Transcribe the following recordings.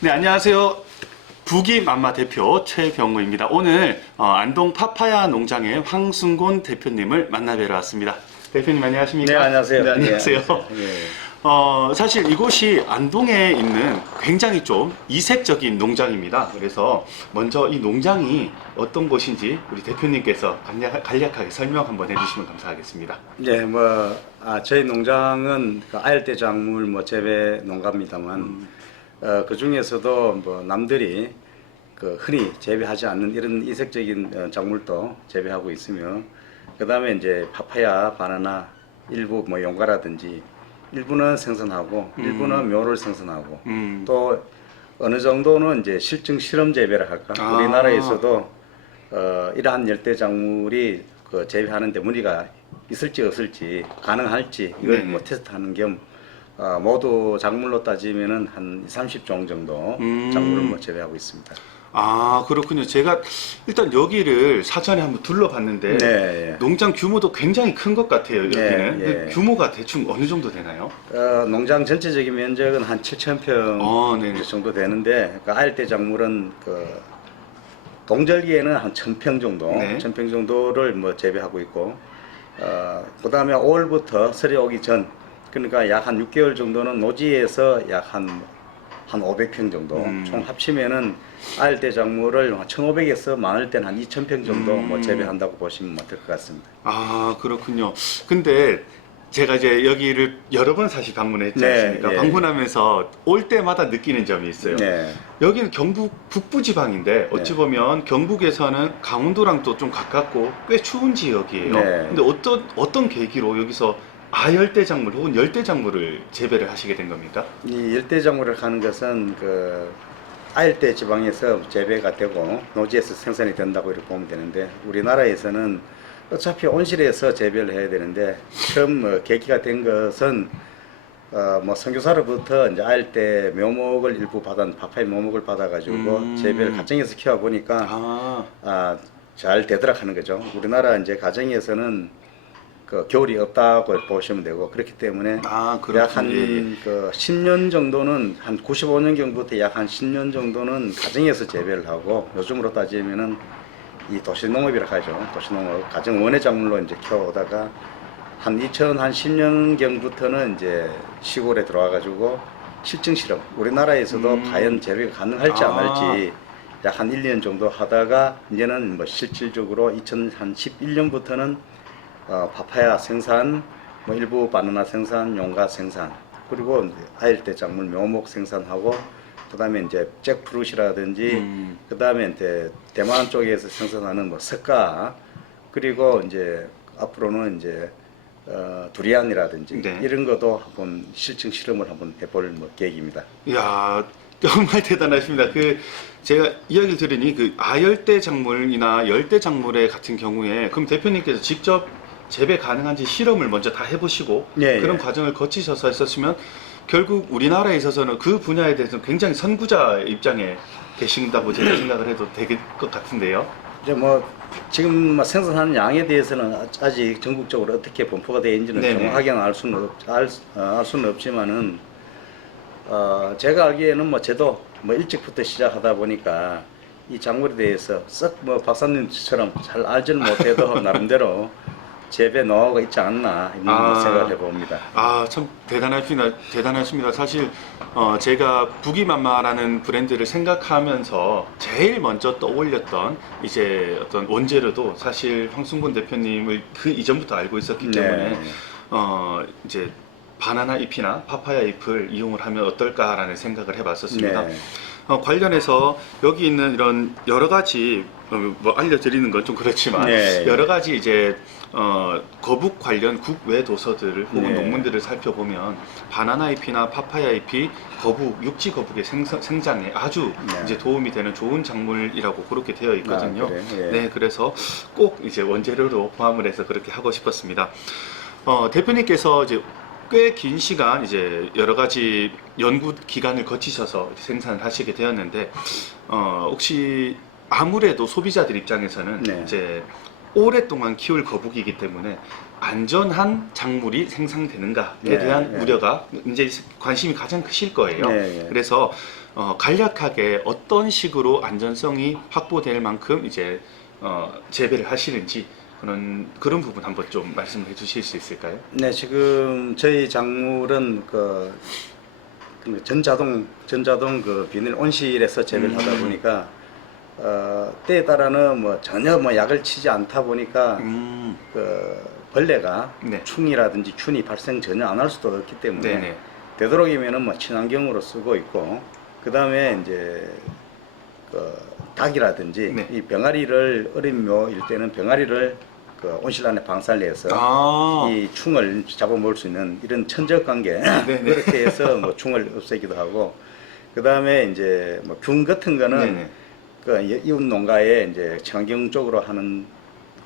네, 안녕하세요. 부기맘마 대표 최병우입니다. 오늘 안동 파파야 농장의 황순곤 대표님을 만나뵈러 왔습니다. 대표님 안녕하십니까? 네, 안녕하세요. 네, 안녕하세요. 네. 사실 이곳이 안동에 있는 굉장히 좀 이색적인 농장입니다. 그래서 먼저 이 농장이 어떤 곳인지 우리 대표님께서 간략하게 설명 한번 해주시면 감사하겠습니다. 네, 저희 농장은 그 아열대 작물 재배 농가입니다만, 그 중에서도 남들이 그 흔히 재배하지 않는 이런 이색적인 작물도 재배하고 있으며, 그 다음에 이제 파파야, 바나나, 일부 용과라든지 일부는 생선하고 일부는 묘를 생선하고 또 어느 정도는 이제 실증 실험 재배를 할까. 우리나라에서도 이러한 열대 작물이 그 재배하는데 무리가 있을지 없을지 가능할지 이걸 테스트하는 겸 모두 작물로 따지면은 한 30종 정도 작물을 재배하고 있습니다. 아, 그렇군요. 제가 일단 여기를 사전에 한번 둘러봤는데 네. 농장 규모도 굉장히 큰 것 같아요. 여기는. 네. 규모가 대충 어느 정도 되나요? 농장 전체적인 면적은 한 7,000평 정도 되는데, 그 아열대 작물은 그 동절기에는 한 1,000평 정도, 1,000평 정도를 재배하고 있고, 그 다음에 5월부터 설이 오기 전, 그러니까 약 한 6개월 정도는 노지에서 약 한 500평 정도, 총 합치면은 아열대 작물을 1,500에서 많을 때는 한 2,000평 정도 재배한다고 보시면 될 것 같습니다. 아, 그렇군요. 근데 제가 이제 여기를 여러 번 사실 방문했지 않습니까? 네. 방문하면서 올 때마다 느끼는 점이 있어요. 네. 여기는 경북 북부 지방인데 어찌 보면 경북에서는 강원도랑 또 좀 가깝고 꽤 추운 지역이에요. 네. 근데 어떤 계기로 여기서 아열대 작물 혹은 열대 작물을 재배를 하시게 된 겁니까? 이 열대 작물을 하는 것은 그 아열대 지방에서 재배가 되고 노지에서 생산이 된다고 이렇게 보면 되는데, 우리나라에서는 어차피 온실에서 재배를 해야 되는데, 처음 계기가 된 것은 선교사로부터 이제 아열대 묘목을 일부 파파야 묘목을 받아가지고 재배를 가정에서 키워 보니까 잘 되더라 하는 거죠. 우리나라 이제 가정에서는 그 겨울이 없다고 보시면 되고, 그렇기 때문에 약 한 10년 정도는, 한 95년경부터 약 한 10년 정도는 가정에서 재배를 하고, 요즘으로 따지면은 이 도시농업이라고 하죠. 도시농업, 가정 원예 작물로 이제 키워오다가 한 2010년경부터는 이제 시골에 들어와가지고 실증 실험, 우리나라에서도 과연 재배가 가능할지 안 할지 약 한 1년 정도 하다가, 이제는 실질적으로 2011년부터는 파파야 생산, 일부 바나나 생산, 용과 생산, 그리고 아열대 작물 묘목 생산하고, 그다음에 이제 잭프루시라든지, 그다음에 이제 대만 쪽에서 생산하는 석가, 그리고 이제 앞으로는 이제 두리안이라든지 이런 것도 한번 실증 실험을 한번 해볼 계획입니다. 이야, 정말 대단하십니다. 제가 이야기를 들으니 그 아열대 작물이나 열대 작물의 같은 경우에 그럼 대표님께서 직접 재배 가능한지 실험을 먼저 다 해보시고 그런 과정을 거치셔서 했었으면 결국 우리나라에 있어서는 그 분야에 대해서 굉장히 선구자 입장에 계신다고 제가 생각을 해도 될 것 같은데요. 이제 지금 생산하는 양에 대해서는 아직 전국적으로 어떻게 분포가 되어 있는지는 정확하게는 알 수는 없지만은 제가 알기에는 저도 일찍부터 시작하다 보니까 이 작물에 대해서 썩 박사님처럼 잘 알지는 못해도 나름대로 재배 노하우가 있지 않나 이런 생각을 해봅니다. 참 대단하십니다. 사실 제가 부기맘마라는 브랜드를 생각하면서 제일 먼저 떠올렸던 이제 어떤 원재료도 사실 황순곤 대표님을 그 이전부터 알고 있었기 때문에 이제 바나나 잎이나 파파야 잎을 이용을 하면 어떨까라는 생각을 해봤었습니다. 관련해서 여기 있는 이런 여러 가지 알려드리는 건 좀 그렇지만 여러 가지 이제 거북 관련 국외 도서들을 혹은 논문들을 살펴보면 바나나 잎이나 파파야 잎이 육지 거북의 생장에 아주 이제 도움이 되는 좋은 작물이라고 그렇게 되어 있거든요. 그래서 꼭 이제 원재료로 포함을 해서 그렇게 하고 싶었습니다. 대표님께서 이제 꽤 긴 시간 이제 여러 가지 연구 기간을 거치셔서 생산을 하시게 되었는데, 혹시 아무래도 소비자들 입장에서는 이제 오랫동안 키울 거북이기 때문에 안전한 작물이 생산되는가에 네, 대한 네. 우려가 이제 관심이 가장 크실 거예요. 네, 네. 그래서 간략하게 어떤 식으로 안전성이 확보될 만큼 이제 재배를 하시는지 그런 부분 한번 좀 말씀해 주실 수 있을까요? 네, 지금 저희 작물은 그 전자동 그 비닐 온실에서 재배를 하다 보니까 때에 따라는 뭐 전혀 뭐 약을 치지 않다 보니까 그 벌레가 네. 충이라든지 균이 발생 전혀 안 할 수도 없기 때문에 네네. 되도록이면은 뭐 친환경으로 쓰고 있고 그 다음에 이제 그 닭이라든지 네. 이 병아리를 어린 묘일 때는 병아리를 그 온실 안에 방사내서 아. 이 충을 잡아먹을 수 있는 이런 천적 관계 네네. 그렇게 해서 뭐 충을 없애기도 하고 그 다음에 이제 뭐 균 같은 거는 네네. 그 이웃 농가에 이제 친환경 쪽으로 하는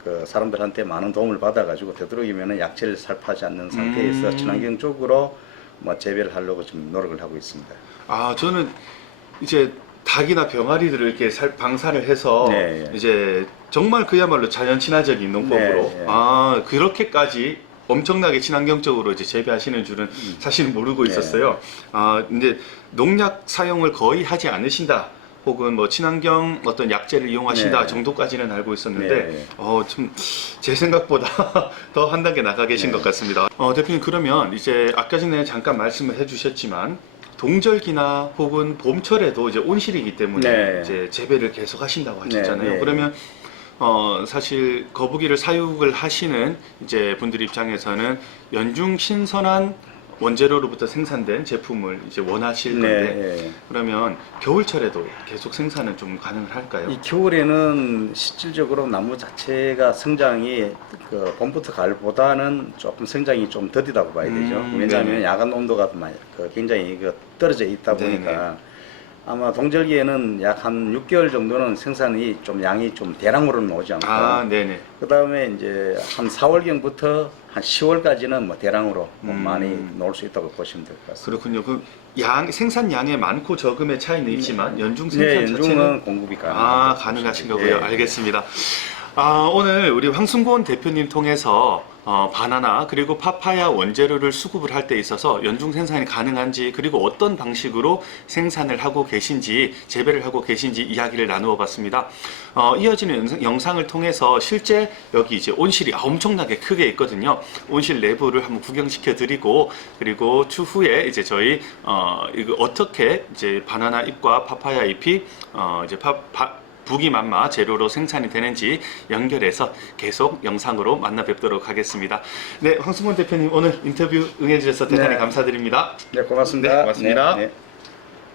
그 사람들한테 많은 도움을 받아가지고 되도록이면은 약재를 살포하지 않는 상태에서 친환경 쪽으로 뭐 재배를 하려고 좀 노력을 하고 있습니다. 아, 저는 이제 닭이나 병아리들을 이렇게 방사를 해서 네, 예. 이제 정말 그야말로 자연 친화적인 농법으로 네, 예. 아, 그렇게까지 엄청나게 친환경적으로 이제 재배하시는 줄은 사실 모르고 네. 있었어요. 아, 근데 농약 사용을 거의 하지 않으신다. 혹은 뭐 친환경 어떤 약재를 이용하신다 네. 정도까지는 알고 있었는데 네. 좀 제 생각보다 더 한 단계 나가 계신 네. 것 같습니다. 대표님 그러면 이제 아까 전에 잠깐 말씀을 해주셨지만 동절기나 혹은 봄철에도 이제 온실이기 때문에 네. 이제 재배를 계속 하신다고 하셨잖아요. 네, 네. 그러면 사실 거북이를 사육을 하시는 이제 분들 입장에서는 연중 신선한 원재료로부터 생산된 제품을 이제 원하실 건데 네. 그러면 겨울철에도 계속 생산은 좀 가능할까요? 이 겨울에는 실질적으로 나무 자체가 성장이 그 봄부터 가을보다는 조금 성장이 좀 더디다고 봐야 되죠. 왜냐하면 네네. 야간 온도가 굉장히 떨어져 있다 보니까 네네. 아마 동절기에는 약 한 6개월 정도는 생산이 좀 양이 좀 대량으로는 오지 않고 아, 네네. 그 다음에 이제 한 4월경부터 한 10월까지는 뭐 대량으로 뭐 많이 놓을 수 있다고 보시면 될 것 같습니다. 그렇군요. 그 생산량의 많고 적음의 차이는 있지만 연중 생산 네, 자체는 연중은 공급이 가능합니다. 가능하신 거고요. 예. 알겠습니다. 오늘 우리 황순곤 대표님 통해서 바나나 그리고 파파야 원재료를 수급을 할 때 있어서 연중 생산이 가능한지 그리고 어떤 방식으로 생산을 하고 계신지 재배를 하고 계신지 이야기를 나누어 봤습니다. 이어지는 영상을 통해서 실제 여기 이제 온실이 엄청나게 크게 있거든요. 온실 내부를 한번 구경시켜 드리고 그리고 추후에 이제 저희 이거 어떻게 이제 바나나 잎과 파파야 잎이 이제 부기만마 재료로 생산이 되는지 연결해서 계속 영상으로 만나 뵙도록 하겠습니다. 네, 황순곤 대표님 오늘 인터뷰 응해주셔서 대단히 네. 감사드립니다. 네, 고맙습니다. 네, 고맙습니다. 네.